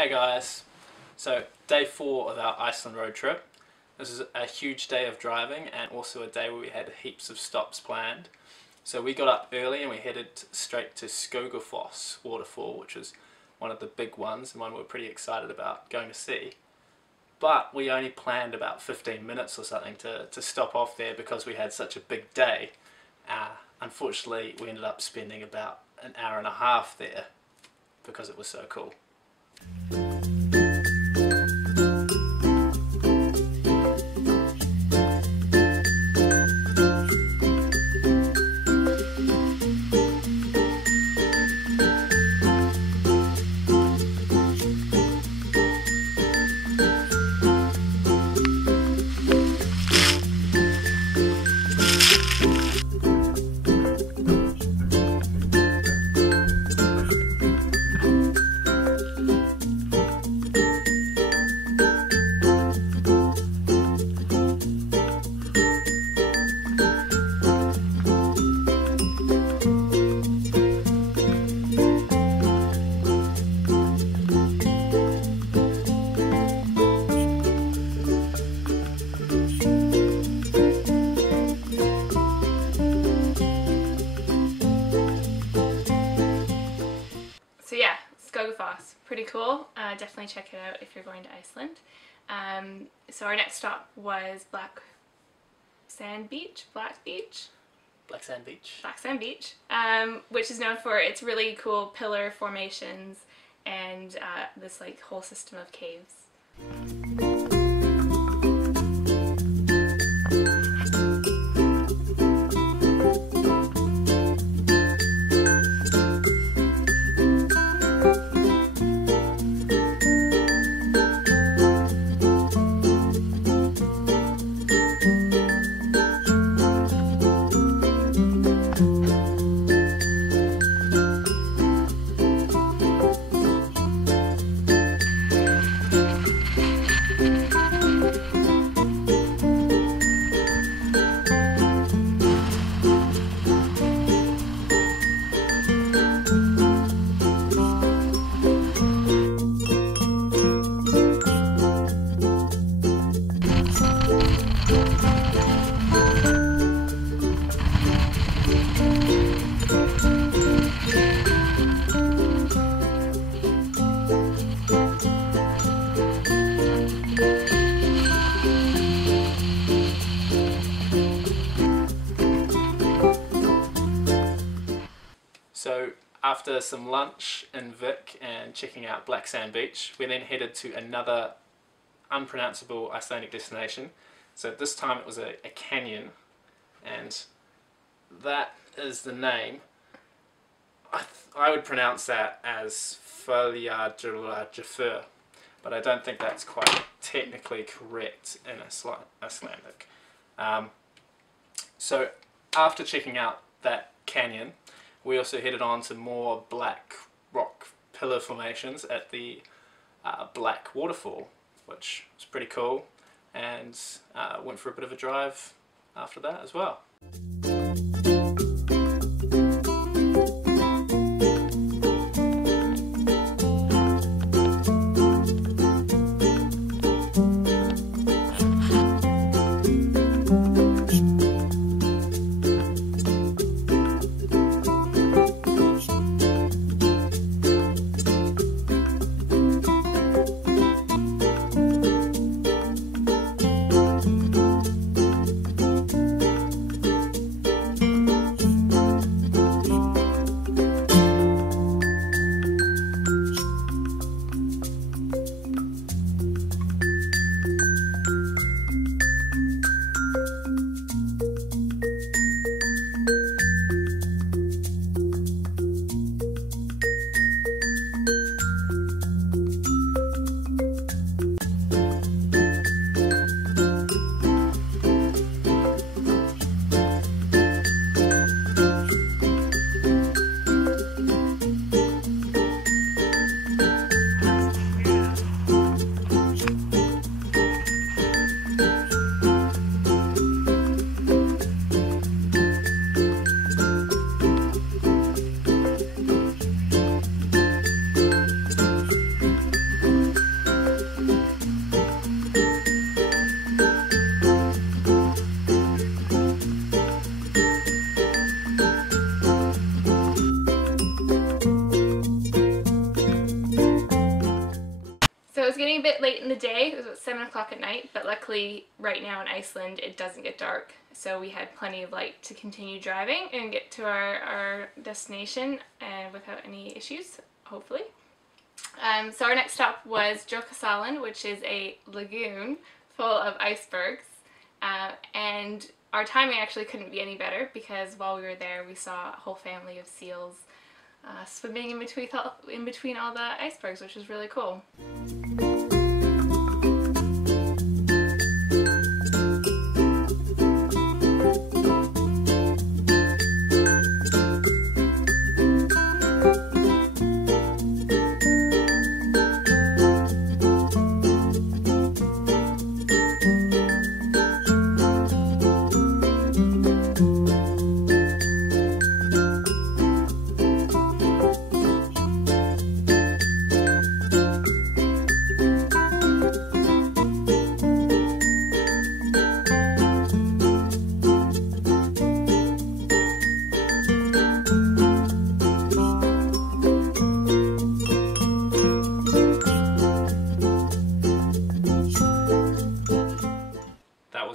Hey guys, so day 4 of our Iceland road trip. This is a huge day of driving and also a day where we had heaps of stops planned. So we got up early and we headed straight to Skogafoss waterfall, which is one of the big ones and one we're pretty excited about going to see. But we only planned about 15 minutes or something to stop off there because we had such a big day. Unfortunately, we ended up spending about an hour and a half there because it was so cool. So yeah, Skogafoss, pretty cool. Definitely check it out if you're going to Iceland. So our next stop was Black Sand Beach, which is known for its really cool pillar formations and this like whole system of caves. So after some lunch in Vik and checking out Black Sand Beach, we then headed to another unpronounceable Icelandic destination. So this time it was a canyon, and that is the name. I would pronounce that as Fjaðrárgljúfur, but I don't think that's quite technically correct in Icelandic. So after checking out that canyon, we also headed on to more black rock pillar formations at the Black Waterfall, which was pretty cool, and went for a bit of a drive after that as well. was getting a bit late in the day. It was about 7 o'clock at night, but luckily right now in Iceland it doesn't get dark, so we had plenty of light to continue driving and get to our destination and without any issues, hopefully. So our next stop was Jökulsárlón, which is a lagoon full of icebergs, and our timing actually couldn't be any better because while we were there we saw a whole family of seals swimming in between all the icebergs, which was really cool.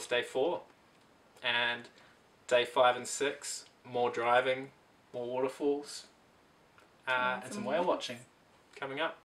Day 4, and day 5 and 6 more driving, more waterfalls, and some whale watching coming up.